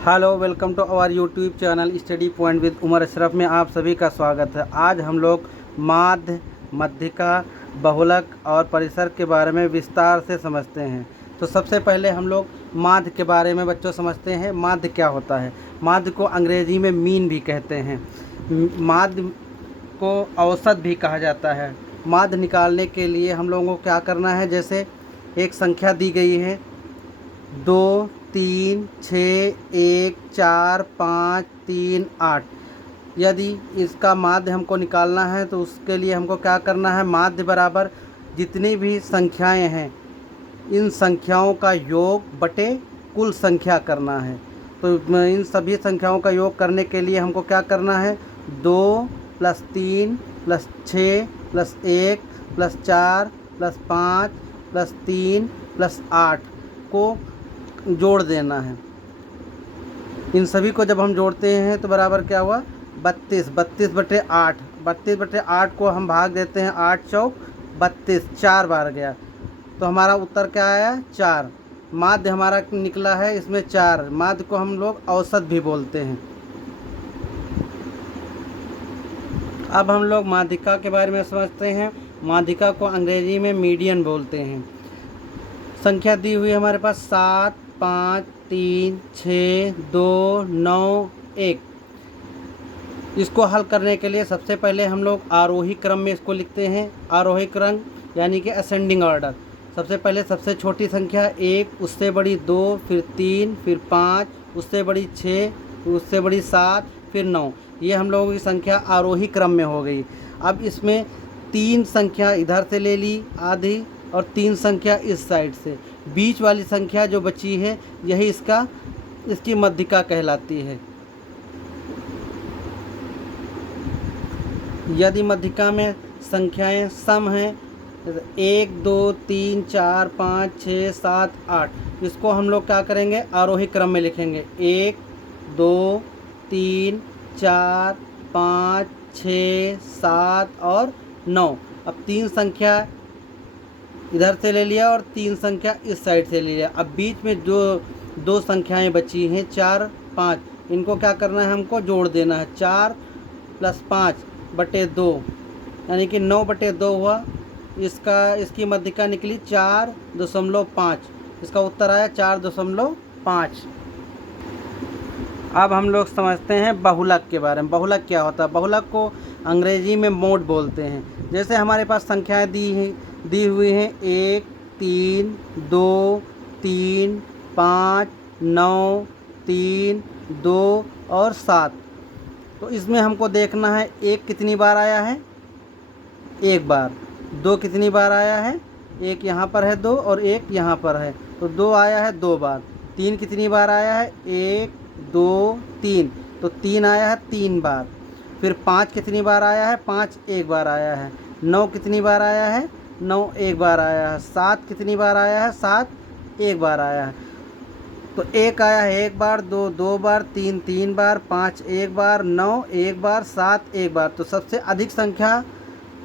Hello, welcome to our YouTube channel study point with Umar Ashraf में आप सभी का स्वागत है। आज हम लोग माध्य, मध्यिका, बहुलक और परिसर के बारे में विस्तार से समझते हैं। तो सबसे पहले हम लोग माध्य के बारे में बच्चों समझते हैं। माध्य क्या होता है? माध्य को अंग्रेजी में मीन भी कहते हैं। माध्य को औसत भी कहा जाता है। माध्य निकालने के लिए हम लोगों को क्या करना है? जैसे एक संख्या दी गई है 2, 3, 6, 1, 4, 5, 3, 8। यदि इसका माध्य हमको निकालना है तो उसके लिए हमको क्या करना है? माध्य बराबर जितनी भी संख्याएं हैं इन संख्याओं का योग बटे कुल संख्या करना है। तो इन सभी संख्याओं का योग करने के लिए हमको क्या करना है? 2 + 3 + 6 + 1 + 4 + 5 + 3 + 8 को जोड़ देना है। इन सभी को जब हम जोड़ते हैं तो बराबर क्या हुआ? 32। 32/8। 32/8 को हम भाग देते हैं 8 चौक 32, 4 बार गया तो हमारा उत्तर क्या आया? 4। माध्य हमारा निकला है इसमें 4। माध्य को हम लोग औसत भी बोलते हैं। अब हम लोग माध्यिका के बारे में समझते हैं। माध्यिका को अंग्रेजी में मीडियन बोलते हैं। संख्या दी हुई हमारे पास 7, 5, 3, 6, 2, 9, 1। इसको हल करने के लिए सबसे पहले हम लोग आरोही क्रम में इसको लिखते हैं। आरोही क्रम यानी कि असेंडिंग ऑर्डर। सबसे पहले सबसे छोटी संख्या 1, उससे बड़ी 2, फिर 3, फिर 5, उससे बड़ी 6, उससे बड़ी 7, फिर 9। ये हम लोगों की संख्या आरोही क्रम में हो गई। अब इसमें 3 संख्या इधर से ले ली आधी और 3 संख्या इस साइड से। बीच वाली संख्या जो बची है यही इसकी मध्यिका कहलाती है। यदि मध्यिका में संख्याएं सम हैं 1, 2, 3, 4, 5, 6, 7, 8, इसको हम लोग क्या करेंगे? आरोही क्रम में लिखेंगे। 1, 2, 3, 4, 5, 6, 7 और 9। अब 3 संख्या इधर से ले लिया और 3 संख्या इस साइड से ले लिया। अब बीच में जो 2 संख्याएं बची हैं 4, 5, इनको क्या करना है? हमको जोड़ देना है। 4 + 5/2 यानी कि 9/2 हुआ। इसकी मध्यिका निकली 4.5। इसका उत्तर आया 4.5। अब हम लोग समझते हैं बहुलक के बारे में। बहुलक क्या होता है? बहुलक को अंग्रेजी में मोड बोलते हैं। जैसे हमारे पास संख्याएं दी हुई हैं 1, 3, 2, 3, 5, 9, 3, 2 और 7। तो इसमें हमको देखना है 1 कितनी बार आया है? 1 बार। 2 कितनी बार आया है? 1 यहाँ पर है 2 और 1 यहाँ पर है तो 2 आया है 2 बार। 3 कितनी बार आया है? 1, 2, 3 तो 3 आया है 3 बार। फिर 5 कितनी बार आया है? 5 1 बार आया है। 9 कितनी बार आया है? 9 1 बार आया है। 7 कितनी बार आया है? 7 1 बार आया है। तो 1 आया है 1 बार, 2 2 बार, 3 3 बार, 5 1 बार, 9 1 बार, 7 1 बार। तो सबसे अधिक संख्या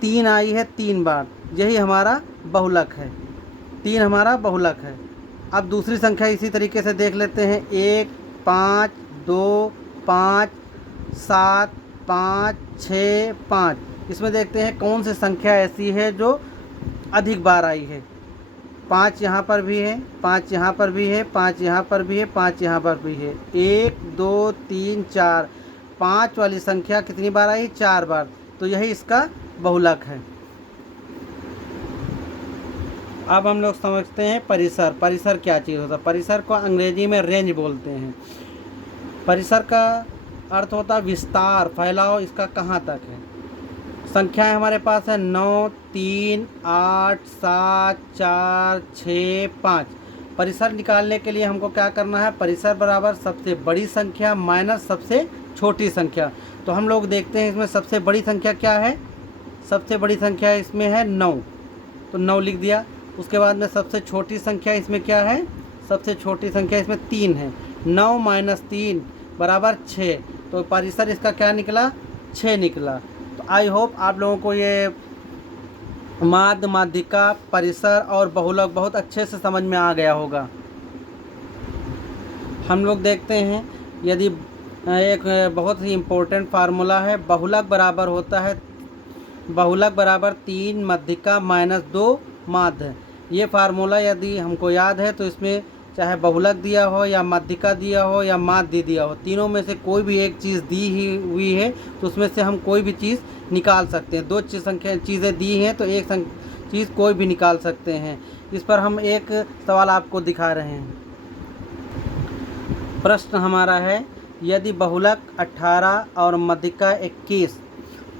3 आई है 3 बार। यही हमारा बहुलक है। 3 हमारा बहुलक है। अब दूसरी संख्या इसी तरीके से देख लेते हैं। 1, 5, 2, 5, 7, 5, 6, 5। इसमें देखते हैं कौन सी संख्या ऐसी है जो अधिक बार आई है। 5 यहाँ पर भी है, 5 यहाँ पर भी है, 5 यहाँ पर भी है, 5 यहाँ पर भी है। 1, 2, 3, 4। 5 वाली संख्या कितनी बार आई? 4 बार। तो यही इसका बहुलक है। अब हम लोग समझते हैं परिसर। परिसर क्या चीज़ होता है? परिसर को अंग्रेजी में रेंज बोलते हैं। परिसर का अर्थ होता है विस्तार, फैलाव, इसका कहाँ तक है। संख्याएं हमारे पास है 9, 3, 8, 7, 4, 6, 5। परिसर निकालने के लिए हमको क्या करना है? परिसर बराबर सबसे बड़ी संख्या माइनस सबसे छोटी संख्या। तो हम लोग देखते हैं इसमें सबसे बड़ी संख्या क्या है? सबसे बड़ी संख्या इसमें है 9 तो 9 लिख दिया। उसके बाद में सबसे छोटी संख्या इसमें क्या है? सबसे छोटी संख्या इसमें 3 है। 9 - 3 बराबर 6। तो परिसर इसका क्या निकला? 6 निकला। तो आई होप आप लोगों को ये माध्य, माध्यिका, परिसर और बहुलक बहुत अच्छे से समझ में आ गया होगा। हम लोग देखते हैं यदि एक बहुत ही इम्पोर्टेंट फार्मूला है, बहुलक बराबर होता है बहुलक बराबर 3 मध्यिका माइनस 2 माध्य। ये फार्मूला यदि हमको याद है तो इसमें चाहे बहुलक दिया हो या मध्यिका दिया हो या माध्य दिया हो, तीनों में से कोई भी एक चीज़ दी ही हुई है तो उसमें से हम कोई भी चीज़ निकाल सकते हैं। दो चीज़ें दी हैं तो एक चीज़ कोई भी निकाल सकते हैं। इस पर हम एक सवाल आपको दिखा रहे हैं। प्रश्न हमारा है, यदि बहुलक 18 और मध्यिका 21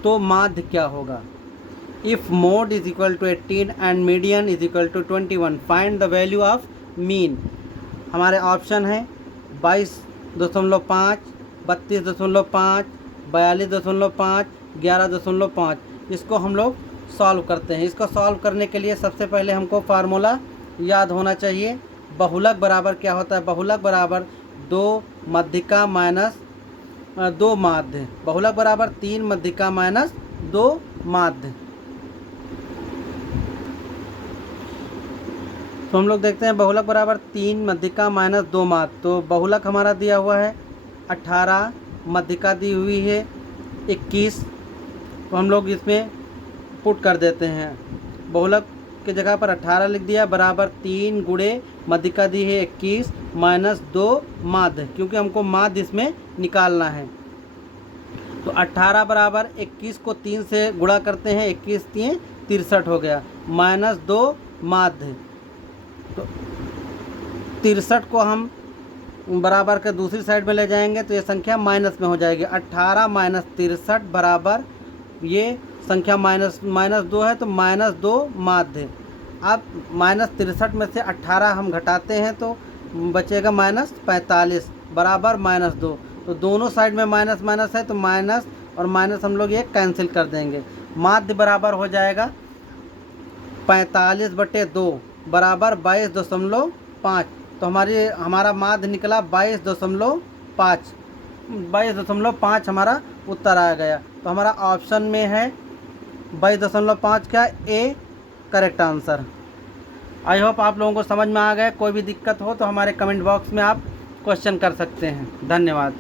तो माध्य क्या होगा? If mode is equal to 18 and median is equal to 21, find the value of mean. हमारे ऑप्शन है 22.5, 32.5, 42.5, 11.5। इसको हम लोग सॉल्व करते हैं। इसको सॉल्व करने के लिए सबसे पहले हमको फार्मूला याद होना चाहिए। बहुलक बराबर क्या होता है? बहुलक बराबर 2 मध्यिका माइनस 2 माध्य। बहुलक बराबर 3 मध्यिका माइनस 2 माध्य। तो हम लोग देखते हैं बहुलक बराबर 3 मध्यिका माइनस 2 माध्य। तो बहुलक हमारा दिया हुआ है 18, मध्यिका दी हुई है 21। तो हम लोग इसमें पुट कर देते हैं। बहुलक की जगह पर 18 लिख दिया बराबर 3 गुणे मध्यिका दी है 21 माइनस 2 माध्य, क्योंकि हमको माध्य इसमें निकालना है। तो 18 बराबर 21 को 3 से गुणा करते हैं, 21 3 63 हो गया, माइनस 2 माध्य। तो 63 को हम बराबर के दूसरी साइड में ले जाएंगे तो ये संख्या माइनस में हो जाएगी। 18 माइनस 63 बराबर ये संख्या माइनस 2 है तो माइनस 2 माध्य। अब माइनस 63 में से 18 हम घटाते हैं तो बचेगा माइनस 45 बराबर माइनस 2। तो दोनों साइड में माइनस माइनस है तो माइनस और माइनस हम लोग ये कैंसिल कर देंगे। माध्य बराबर हो जाएगा 45/2 बराबर 22.5। तो हमारा माध्य निकला 22.5। 22.5 हमारा उत्तर आ गया। तो हमारा ऑप्शन में है 22.5 का A correct answer. I hope आप लोगों को समझ में आ गया। कोई भी दिक्कत हो तो हमारे कमेंट बॉक्स में आप क्वेश्चन कर सकते हैं। धन्यवाद।